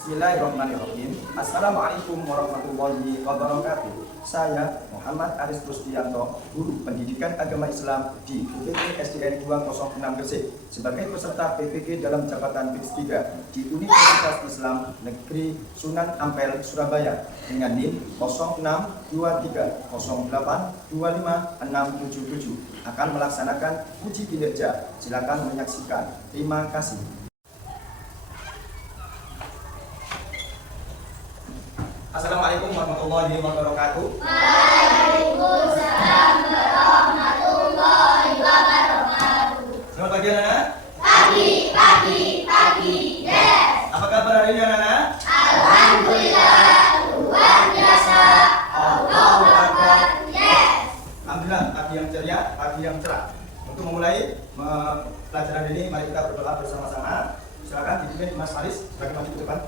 Bismillahirrahmanirrahim. Assalamualaikum warahmatullahi wabarakatuh. Saya Muhammad Aris Rusdianto, Guru Pendidikan Agama Islam di UPT SDN 206 Gresik, sebagai peserta PPG dalam jabatan BIPS 3 di Universitas Islam Negeri Sunan Ampel, Surabaya dengan NIM 0623082567 akan melaksanakan uji kinerja. Silakan menyaksikan. Terima kasih. Assalamualaikum warahmatullahi wabarakatuh. Waalaikumsalam warahmatullahi wabarakatuh. Selamat pagi anak-anak. Pagi, yes. Apa kabar hari ini anak-anak? Alhamdulillah, luar biasa. Allahu Akbar, yes. Alhamdulillah, pagi yang ceria, pagi yang cerah. Untuk memulai pelajaran ini, mari kita berdoa bersama-sama. Silakan dipimpin Mas Faris sebagai maju ke depan.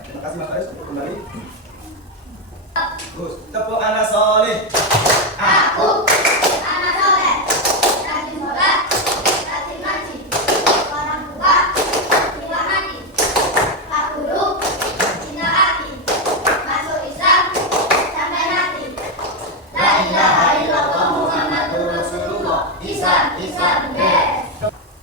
Terima kasih Mas Faris untuk kembali. Terus tepuk anak soleh. Aku anak soleh, rajin sholat, rajin ngaji, orang tua, cinta hati, Pak Guru, cinta hati, masuk Islam, sampai nanti. La ilaha illallah Muhammadur Rasulullah. Islam, yes.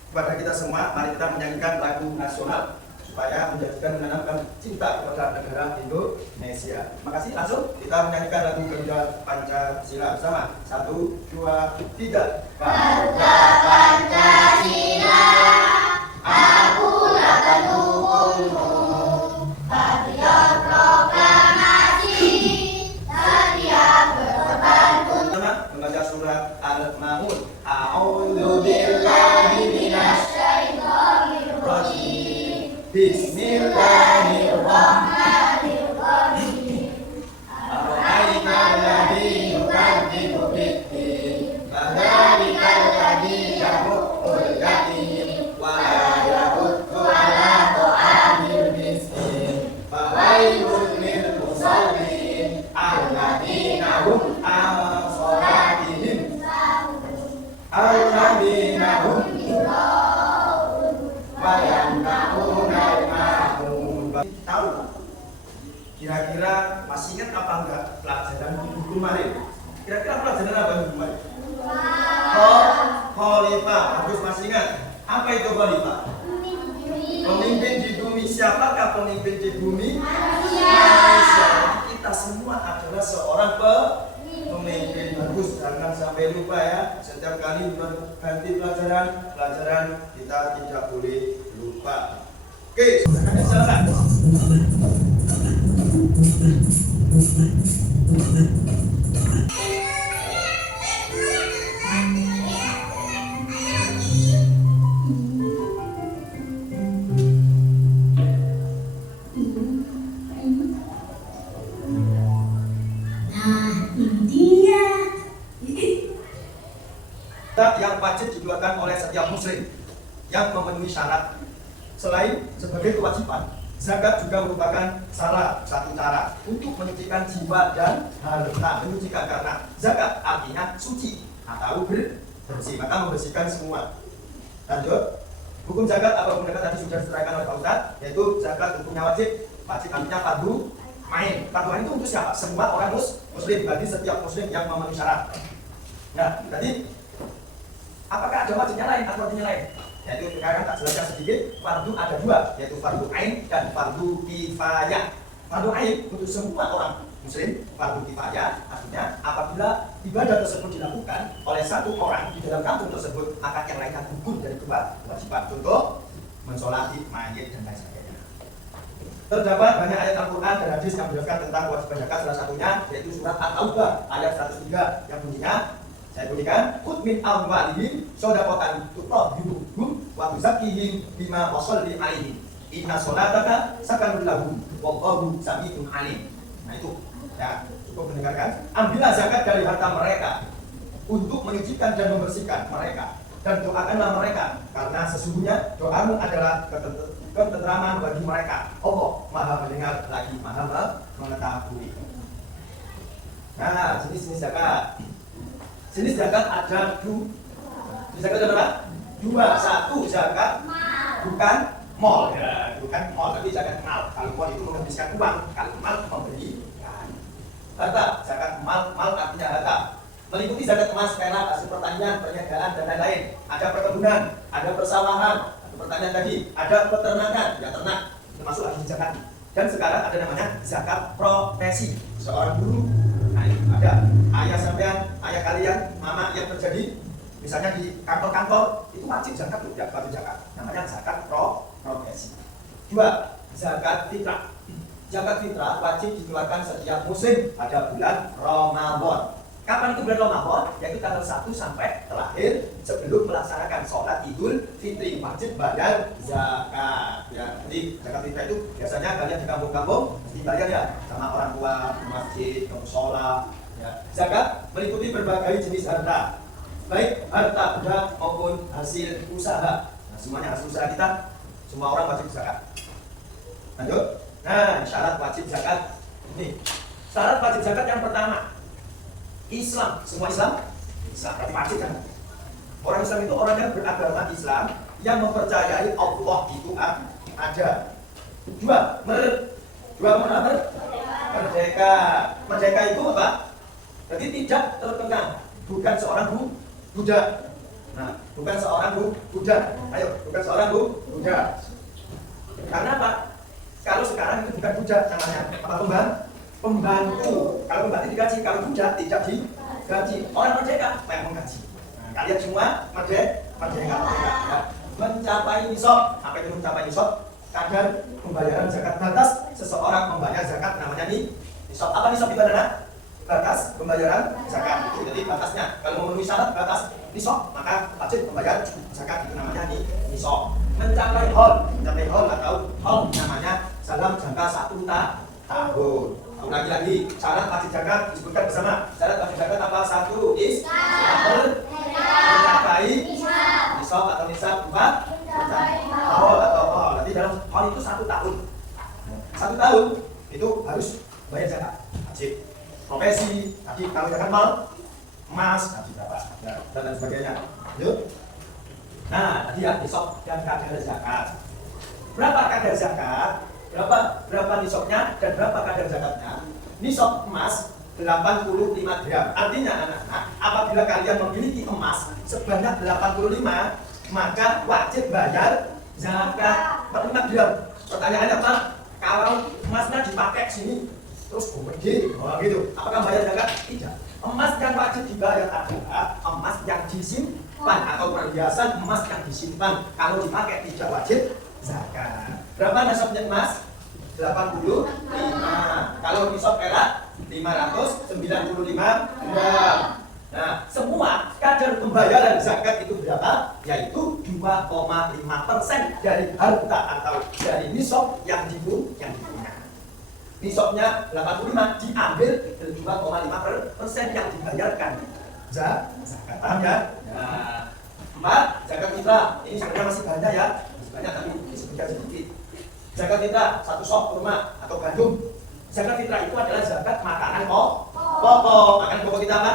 Kepada kita semua, mari kita menyanyikan lagu nasional supaya menjadikan menanamkan cinta kepada negara Indonesia. Terima kasih. Langsung kita menyanyikan lagu Garuda Pancasila bersama. 1, 2, 3. Garuda Pancasila, akulah pendukungmu. Patriot proklamasi, setia berkorban untuk membaca surat Al-Maun. A'udzu billahi minasyaitonir rajim. Bismillahirrahmanirrahim. Tahu? Kira-kira masih ingat apa enggak pelajaran buku kemarin? Kira-kira pelajaran apa minggu kemarin? Khalifah. Bagus, masih ingat? Apa itu khalifah? Pemimpin di bumi. Siapakah pemimpin di bumi? Manusia. Kita semua adalah seorang pemimpin. Bagus, jangan sampai lupa ya. Setiap kali berganti pelajaran kita tidak boleh lupa. Oke, silakan. Yang wajib dikeluarkan oleh setiap muslim yang memenuhi syarat. Selain sebagai kewajiban, zakat juga merupakan salah satu cara untuk menyucikan jiwa dan harta. Menyucikan karena zakat artinya suci atau bersih, maka membersihkan semua. Lanjut, hukum zakat atau hukum zakat tadi sudah diterangkan oleh Pak Ustadz, yaitu zakat hukumnya wajib. Wajib artinya fardu ain. Fardu ain itu untuk siapa? Semua orang muslim, bagi setiap muslim yang memenuhi syarat. Nah, tadi apakah ada wajibnya lain atau wajibnya lain? Yaitu sekarang tak jelaskan sedikit. Fardu ada dua, yaitu fardu ain dan fardu kifayah. Fardu ain untuk semua orang muslim. Fardu kifayah artinya apabila ibadah tersebut dilakukan oleh satu orang di dalam kampung tersebut, maka yang lain akan gugur dari kewajiban. Contoh, mensolati mayit dan lain sebagainya. Terdapat banyak ayat Al-Quran dan hadis yang menjelaskan tentang kewajiban zakat. Salah satunya yaitu surat At-Taubah ayat 103 yang bunyinya, saya bunyikan, "Khudh min amwalihim shadaqatan tutahhiruhum wa tuzakkihim bima washalli alaihim. Inna sholataka sakanun lahum wallahu sami'un alim." Nah itu, ya, cukup mendengarkan. Ambillah zakat dari harta mereka untuk menyucikan dan membersihkan mereka, dan doakanlah mereka, karena sesungguhnya doamu adalah ketenteraman bagi mereka. Allah Maha mendengar lagi Maha mengetahui. Nah, jenis-jenis zakat. Jenis zakat ada dua. Satu, zakat bukan mal, ya, bukan mal, tapi zakat mal. Kalau mal itu menghabiskan uang, kalau mal memberikan. Harta, zakat mal artinya harta. Meliputi zakat emas, perak, hasil pertanian, perniagaan dan lain-lain. Ada perkebunan, ada persawahan, ada pertanian tadi, ada peternakan, ya ternak, termasuk lagi zakat. Dan sekarang ada namanya zakat profesi. Seorang guru, nah ini ada ayah sampean, ayah kalian, mama yang terjadi misalnya di kantor-kantor, itu wajib zakat tuh, ya wajib zakat. Namanya zakat profesi. Dua, zakat fitrah. Zakat fitrah wajib dikeluarkan setiap musim pada bulan Ramadan. Kapan itu bulan Ramadan? Yaitu tanggal 1 sampai terakhir sebelum melaksanakan sholat Idul Fitri, wajib bayar zakat. Ya, jadi zakat fitrah itu biasanya kalian di kampung-kampung mesti bayar ya, sama orang tua, di masjid, ke musola. Ya. Zakat meliputi berbagai jenis harta, baik harta benda maupun hasil usaha. Nah, semuanya hasil usaha kita, semua orang wajib zakat. Lanjut. Nah, syarat wajib zakat. Nih, syarat wajib zakat yang pertama, Islam. Semua Islam? Islam, berarti wajib kan? Orang Islam itu orang yang beragama Islam, yang mempercayai Allah itu ada. Dua, merdeka. Merdeka itu apa? Berarti tidak terkekang, bukan seorang budak. Nah, bukan seorang budak. Ayo, bukan seorang budak. Karena apa? Kalau sekarang itu bukan budak, namanya apa? Pembantu. Kalau pembantu digaji, kalau budak tidak digaji. Orang merdeka yang menggaji. Nah, kalian semua merdeka. Ya. Mencapai nisab, apa itu mencapai nisab? Kadar pembayaran zakat, batas seseorang membayar zakat namanya nisab. Apa nisab itu adalah? Batas pembayaran zakat. Itu jadi batasnya. Kalau memenuhi syarat batas nisab, maka wajib membayar zakat, itu namanya nisab. Mencapai hol atau hol namanya dalam jangka 1 tahun. Lagi syarat wajib zakat disebutkan bersama. Syarat wajib zakat apa? 1 mencapai nisab atau nisab 4 hol atau hol. Nanti dalam hol itu 1 tahun. 1 tahun itu harus bayar zakat wajib. Profesi tadi kalau zakat mal, emas tadi berapa dan lain sebagainya. Yuk. Nah, tadi ya nisab dan kadar zakat. Berapa kadar zakat? Berapa nisabnya dan berapa kadar zakatnya? Nisab emas 85 gram. Artinya anak-anak, apabila kalian memiliki emas sebanyak 85, maka wajib bayar zakat 45 gram. Pertanyaannya apa? Kalau emasnya dipakai sini terus pergi, gitu, apakah bayar zakat? Tidak. Emas yang wajib dibayar adalah emas yang disimpan atau perhiasan emas yang disimpan. Kalau dipakai tidak wajib zakat. Berapa nisabnya emas? 85. Kalau nisab perak 595 gram. Nah, semua kadar pembayaran zakat itu berapa? Yaitu 2,5% dari harta atau dari nisab yang dipunya. Nisabnya 85 diambil 2,5% yang dibayarkan zakat. Paham ya? Nah, 4. Zakat fitrah. Ini sebenarnya masih banyak ya. Masih banyak tapi disebutkan sedikit. Zakat fitrah 1 sok kurma atau gandum. Zakat fitrah itu adalah zakat makanan pokok. Makanan pokok kita apa?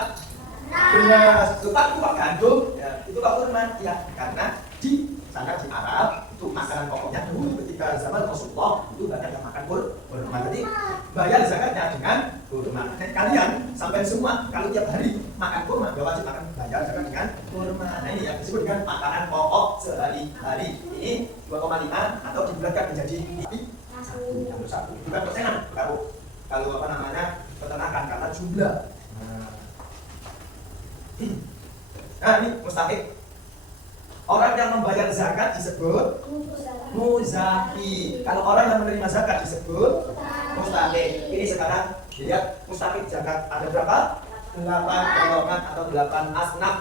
Beras. Lupa itu pak gandum. Ya, itu pak kurma. Ya, karena di sana di Arab itu makanan pokoknya dulu ketika zaman Rasulullah itu banyak yang makan kurma. Jadi bayar zakatnya dengan kurma. Dan kalian sampai semua kalau tiap hari makan kurma, gak wajib makan bayar zakat dengan kurma. Nah ini yang disebut dengan makanan pokok sehari-hari. Ini 2,5 atau dibulatkan menjadi 1. Bukan persenan kalau apa namanya peternakan karena jumlah. Nah ini mustahik. Orang yang membayar zakat disebut muzaki. Kalau orang yang menerima zakat disebut mustahik. Ini sekarang lihat mustahik zakat ada berapa? 8 golongan atau 8 asnaf.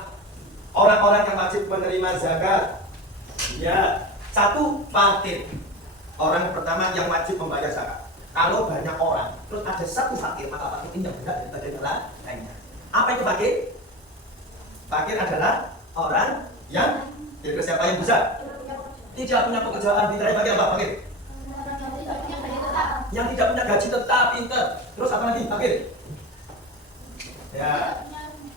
Orang-orang yang wajib menerima zakat. Ya, 1 fakir. Orang pertama yang wajib membayar zakat. Kalau banyak orang, terus ada 1 fakir, maka fakir ini yang berat daripada yang lainnya. Apa itu fakir? Fakir adalah orang yang siapa yang bisa tidak punya pekerjaan. Pintar fakir apa? Fakir yang tidak punya gaji tetap, pintar. Terus apa lagi? Fakir ya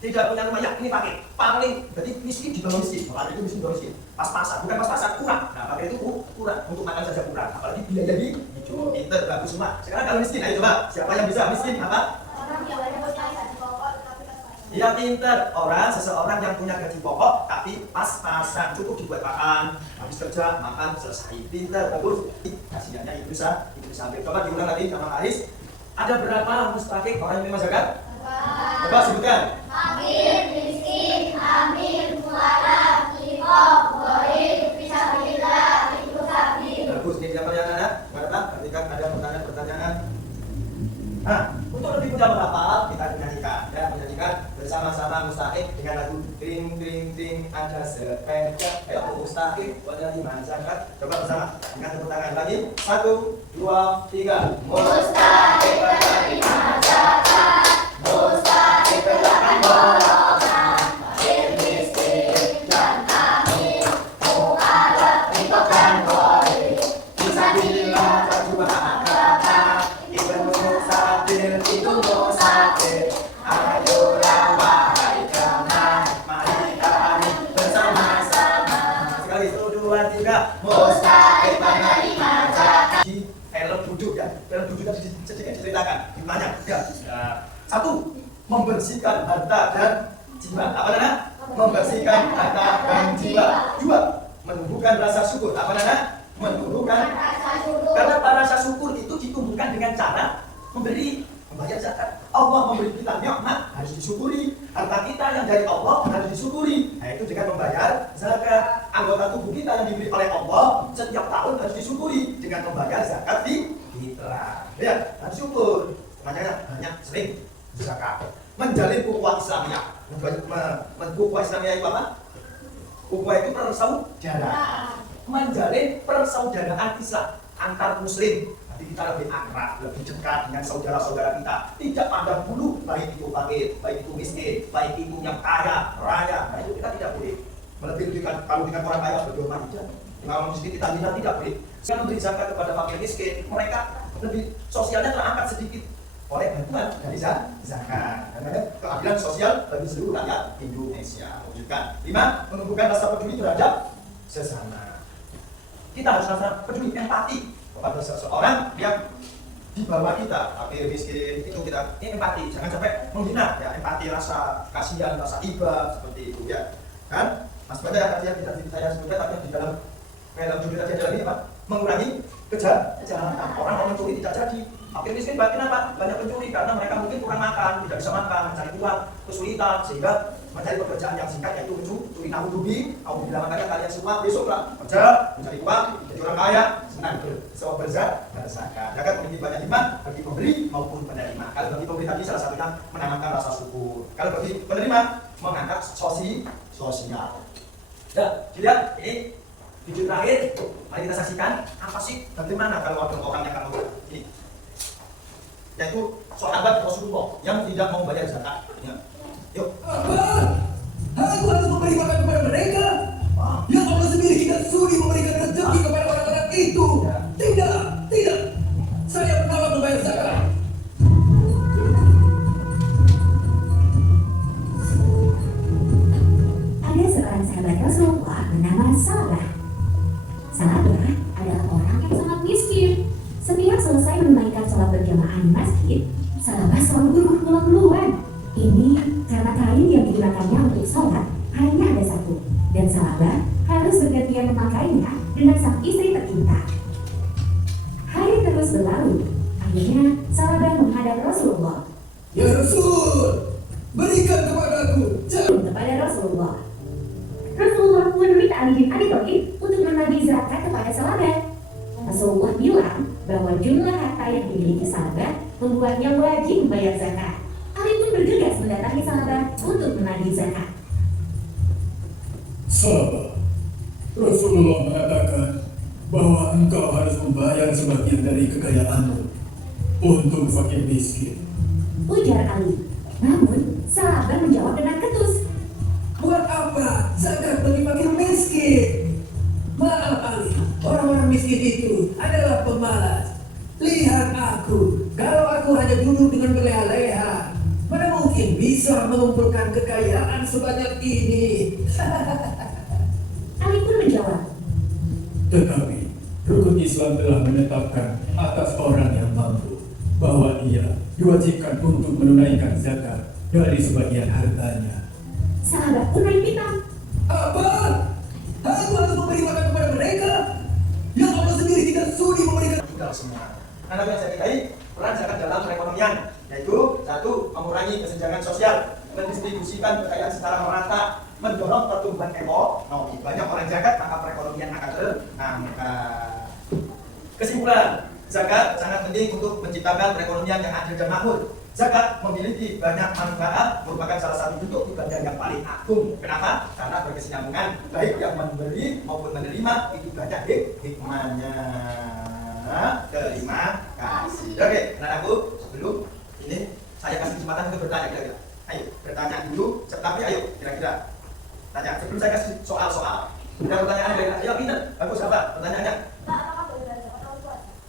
tidak punya rumah, ya ini fakir. Paling berarti miskin di bawah miskin. Fakir itu miskin di bawah miskin. Pas-pasan, bukan pas-pasan, kurang. Nah fakir itu kurang, untuk makan saja kurang. Apalagi biaya di hidup, pintar, bagus semua. Sekarang kalau miskin, ayo coba siapa yang bisa miskin? Apa? Dia pintar, seseorang yang punya gaji pokok tapi pas-pasan, cukup dibuat makan, habis kerja makan selesai, pintar, bagus. Kasihannya ibu bisa ambil. Coba diulang lagi sama Aris. Ada berapa mustahik orang yang menerima zakat? Coba sebutkan. Fakir, miskin, amil, fuqara, liqab, gharib, fisabilillah, itu sabil. Bagus, ini siapa yang anak? Berapa? Perhatikan ada pertanyaan. Nah, untuk lebih mudah menghafal kita menyanyikan, menyanyikan bersama-sama mustahik dengan lagu Dring Dring Dring ada sepeda. Ayo mustahik menerima zakat. Coba bersama dengan tepuk tangan lagi. 1, 2, 3. Mustahik menerima zakat, mustahik berlakan golongan, fakir, miskin, dan amil, fuqara, liqab, dan gharib, fisabilillah, Berjumlah agama, ibn musafir itu musafir. Ayolah wahai teman, mari kami bersama-sama. Sekali 1, 2, 3. mustahik menerima zakat. Di film duduk ya, film duduk tadi sedikit diceritakan gimana ya. 1, membersihkan harta dan jiwa. Apa namanya? Membersihkan harta dan jiwa. 2, menumbuhkan rasa syukur. Apa namanya? Menumbuhkan. Karena rasa syukur itu ditumbuhkan dengan cara membayar zakat. Allah memberi kita nikmat, harus disyukuri. Harta kita yang dari Allah harus disyukuri. Nah, itu dengan membayar zakat. Anggota tubuh kita yang diberi oleh Allah setiap tahun harus disyukuri dengan membayar zakat fitrah. Ya, harus syukur. Makanya banyak sering zakat. Menjalin ukhuwah Islamiyah. Ukhuwah Islamiyah itu apa? Ukhuwah itu persaudaraan. Menjalin persaudaraan Islam antar muslim. Jadi kita lebih akrab, lebih dekat dengan saudara-saudara kita. Tidak pandang bulu, baik itu fakir, baik itu miskin, baik itu yang kaya, raya. Nah itu kita tidak boleh melebih-lebihkan. Kalau dengan orang kaya berdoa aja. Kalau miskin kita tidak boleh. Saya memberi zakat kepada fakir miskin, mereka lebih sosialnya terangkat sedikit oleh bantuan dari zakat. Karena keadilan sosial bagi seluruh rakyat Indonesia. Wujudkan. 5, menumbuhkan rasa peduli terhadap sesama. Kita harus rasa peduli, empati. kepada seseorang yang di bawah kita, fakir miskin, itu kita ini empati, jangan sampai menghina ya, empati, rasa kasihan, rasa iba seperti itu ya kan. Mas pada artinya tidak saya sebutkan, tapi di dalam judul tadi adalah ini apa? Mengurangi kejahatan. Orang yang mencuri tidak jadi. Fakir miskin kenapa? Banyak pencuri karena mereka mungkin kurang makan, tidak bisa makan, mencari uang, kesulitan, sehingga mencari pekerjaan yang singkat yaitu mencuri. Naudzubillah, alhamdulillah, makanya kalian semua besoklah kerja, mencari uang, jadi orang kaya, senang bersama berzakat. Zakat memiliki banyak hikmah bagi pemberi maupun penerima. Kalau bagi pemberi tadi salah satunya menanamkan rasa syukur. Kalau bagi penerima mengangkat sosial. Ya, dilihat ini video terakhir, mari kita saksikan apa sih bagaimana kalau ada orang yang akan ini, yaitu sahabat Rasulullah yang tidak mau bayar zakat. Ya. Yuk. Aku harus memberi makan kepada mereka. Yang Allah sendiri tidak sudi memberikan rezeki kepada orang-orang itu. Tidak. Saya menolak membayar zakat. Ada seorang sahabat Rasulullah bernama Salabah. Salabah adalah orang yang sangat miskin. Setiap selesai menunaikan sholat berjamaah di masjid, Salabah selalu berkeluhan. Ini karena kain yang digunakannya untuk sholat hanya ada satu, dan Salabah harus bergantian memakainya dengan sang istri tercinta. Hari terus berlalu. Akhirnya Salabah menghadap Rasulullah. Ya Rasul, berikan kepadaku. Kepada Rasulullah. Rasulullah pun meminta Ali bin Abi Thalib untuk menagih zakat kepada Salabah. Rasulullah bilang bahwa jumlah harta yang dimiliki Salabah membuatnya wajib membayar zakat. Ali pun bergegas mendatangi Salabah untuk menagih zakat. Salabah, Rasulullah mengatakan bahwa engkau harus membayar sebagian dari kekayaanmu untuk fakir miskin. Ujar Ali. Namun Salabah menjawab dengan ketus. Buat apa zakat bagi fakir miskin? Maaf Ali, orang-orang miskin itu adalah pemalas. Lihat aku, kalau aku hanya duduk dengan berleha-leha, mana mungkin bisa mengumpulkan kekayaan sebanyak ini? Ali pun menjawab. Tetapi rukun Islam telah menetapkan atas orang yang mampu bahwa ia diwajibkan untuk menunaikan zakat dari sebagian hartanya. Salabah pun naik pitam. Apa? Aku harus memberi makan kepada mereka? Yang Allah sendiri tidak sudi memberikan. Tinggal semua. Karena yang saya nilai peran zakat dalam perekonomian, yaitu satu, mengurangi kesenjangan sosial, mendistribusikan kekayaan secara merata, mendorong pertumbuhan ekonomi. Banyak orang zakat, maka perekonomian akan terangkat. Kesimpulan, zakat sangat penting untuk menciptakan perekonomian yang adil dan makmur. Zakat memiliki banyak manfaat, merupakan salah satu bentuk ibadah yang paling agung. Kenapa? Karena berkesinambungan, baik yang memberi maupun menerima itu banyak hikmahnya. Terima kasih. Oke, anak-anakku, sebelum ini saya kasih kesempatan untuk bertanya kira-kira. Ayo, bertanya dulu, tapi ayo kira-kira tanya sebelum saya kasih soal-soal. Ada pertanyaan dari ayo pinter, bagus apa pertanyaannya?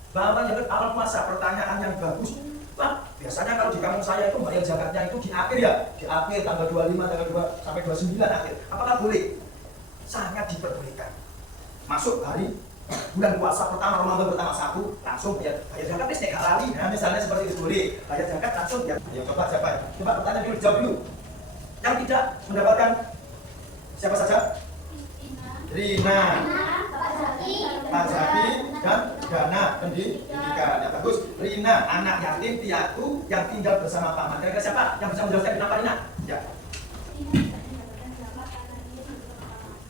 Bapak yang awal puasa, pertanyaan yang bagus. Pak, biasanya kalau di kampung saya itu bayar zakatnya itu di akhir ya, di akhir tanggal 25, tanggal 2 sampai 29 akhir. Apakah boleh? Sangat diperbolehkan. Masuk hari bulan puasa pertama, Ramadan pertama 1, langsung bayar zakat ini nggak lali. Nah, misalnya seperti itu boleh. Bayar zakat langsung ya. Ayo coba siapa? Coba pertanyaan dulu, jawab dulu. Yang tidak mendapatkan siapa saja? Rina, Pak Zaki, dan Dana Pendidikan. Ya bagus. Rina, anak yatim piatu yang tinggal bersama paman. Kira-kira siapa yang bisa menjelaskan kenapa Rina? Ya.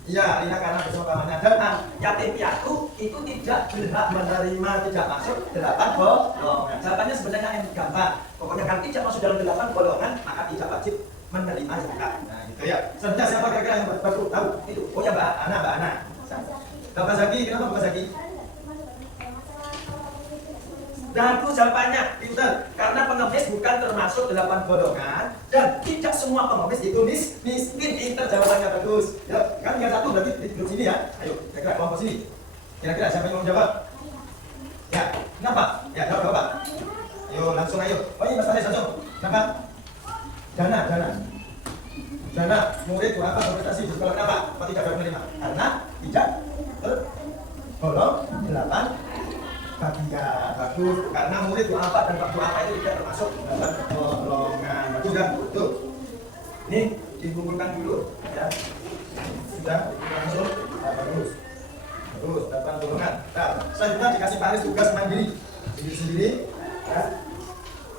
Iya, Rina karena bersama pamannya. Dan yatim piatu itu tidak berhak menerima, tidak masuk 8 golongan. Jawabannya sebenarnya yang gampang. Pokoknya kalau tidak masuk dalam 8 golongan, maka tidak wajib menerima zakat. Nah, gitu ya. Selanjutnya siapa kira-kira yang baru tahu? Itu. Oh ya, Mbak Ana. Bapak Zaki, kenapa Bapak Zaki? Bagus jawabannya, pintar. Karena pengemis bukan termasuk 8 golongan dan tidak semua pengemis itu miskin. Pintar jawabannya, bagus. Ya, kan tinggal satu berarti di grup sini ya. Ayo, kira-kira kelompok sini. Kira-kira siapa yang mau jawab? Ya, kenapa? Ya, jawab Bapak. Ayo, langsung ayo. Oh iya, Mas Anies langsung. Kenapa? Dana, murid berapa berprestasi di sekolah, kenapa? Apa tidak dapat menerima? Karena tidak tergolong 8 bagus. Karena murid apa dan waktu apa itu tidak termasuk dalam golongan. Bagus kan? Tuh. Ini dikumpulkan dulu, ya. Sudah, langsung. Bagus. Bagus, dapat golongan. Nah, selanjutnya dikasih Pak Aris tugas mandiri. Sendiri-sendiri. Ya.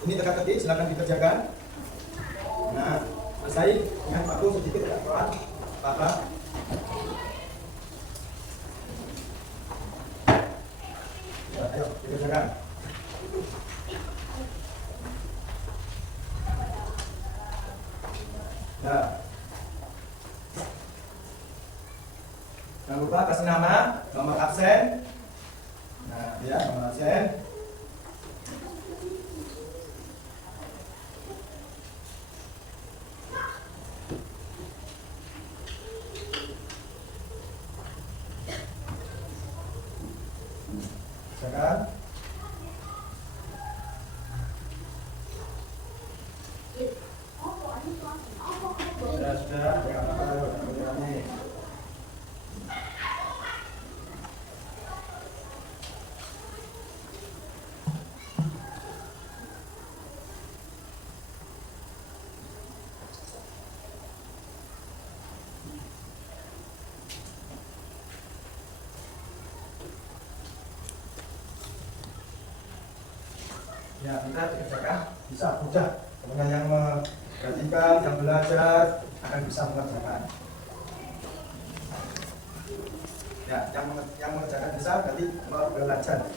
Ini teka-teki, silakan dikerjakan. Nah, selesai dengan waktu sedikit keakturan apa? Ya, ayo dikerjakan. Nah, jangan lupa kasih nama, nomor absen. Nah, ya, nomor absen. Silakan. Sudah, jangan apa-apa, nih. Ya, kita dikerjakan bisa mudah. Teman yang memperhatikan, yang belajar akan bisa mengerjakan. Ya, yang mengerjakan bisa berarti belajar.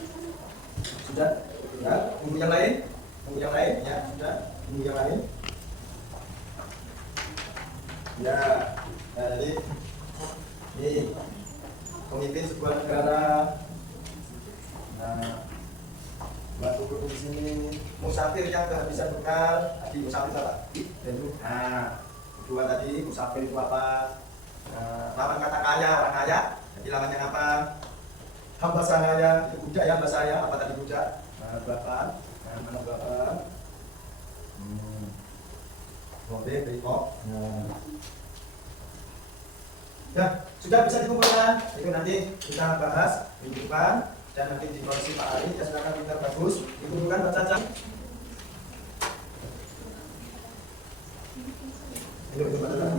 Sudah? Ya, tunggu yang lain. Tunggu yang lain. Ya, sudah. Tunggu yang lain. Ya, nah, jadi ini pemimpin sebuah negara. Nah, waktu di sini musafir yang kehabisan bekal, tadi musafir apa? Nah, kedua tadi musafir itu apa? Lawan kata kaya, orang kaya. Jadi lawannya apa? Hamba sahaya, budak ya hamba saya. Apa tadi budak? Bapak, mana bapak? Oke, berikut. Ya, sudah bisa dikumpulkan. Itu nanti kita bahas minggu depan. Dan nanti di koreksi Pak Ari, ya silakan pintar bagus. Dikumpulkan baca cang. Itu baca cang.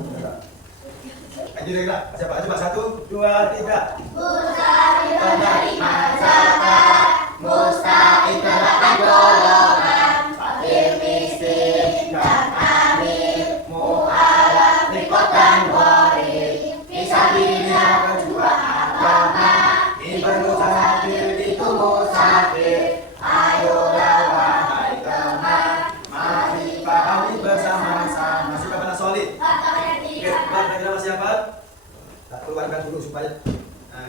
Ayo kira, siapa aja Pak? 1, 2, 3. Mustahil menerima zakat, mustahil menerapkan golongan, fakir miskin dan amil, mu'alaf, rikot dan gharib, fisabilillah berjuang agama, ibadah musafir itu musafir, ayolah wahai teman, mari pahami bersama-sama. Sudah pada solid. Oke, kira-kira masih hafal? Tak keluarkan dulu supaya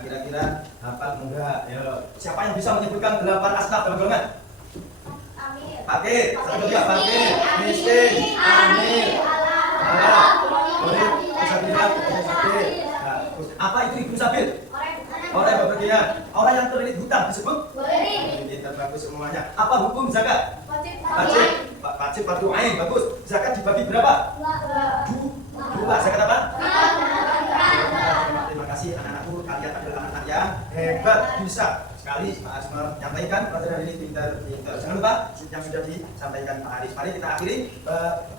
kira-kira hafal enggak? Ya. Siapa yang bisa menyebutkan 8 asnaf dalam golongan? Fakir, satu dia fakir, miskin, amil, halal, boleh, musafir, musafir. Nah, apa itu ibu musafir? Orang yang bepergian, orang yang terlilit hutang disebut? Pintar bagus semuanya. Apa hukum zakat? Wajib. Wajib fardu ain, bagus. Zakat dibagi berapa? 2. Zakat apa? Terima kasih anak-anakku, kalian adalah anak-anak yang hebat, bisa sekali Pak Aris menyampaikan pelajaran ini pintar. Jangan lupa yang sudah disampaikan Pak Aris. Mari kita akhiri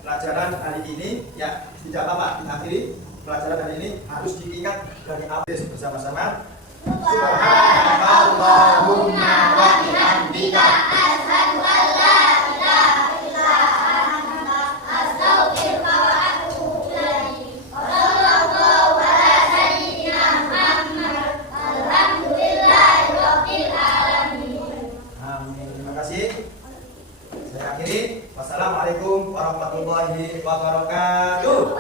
pelajaran hari ini. Ya, tidak apa-apa, kita akhiri pelajaran hari ini harus diingat dari awal bersama-sama. Subhanallahumma wa bihamdika asyhadu an la ilaha illa anta astaghfiruka wa atubu ilaik. Sallallahu ala sayyidina Muhammad. Alhamdulillahirabbil alamin. Amin. Terima kasih. Saya akhiri. Wassalamualaikum warahmatullahi wabarakatuh.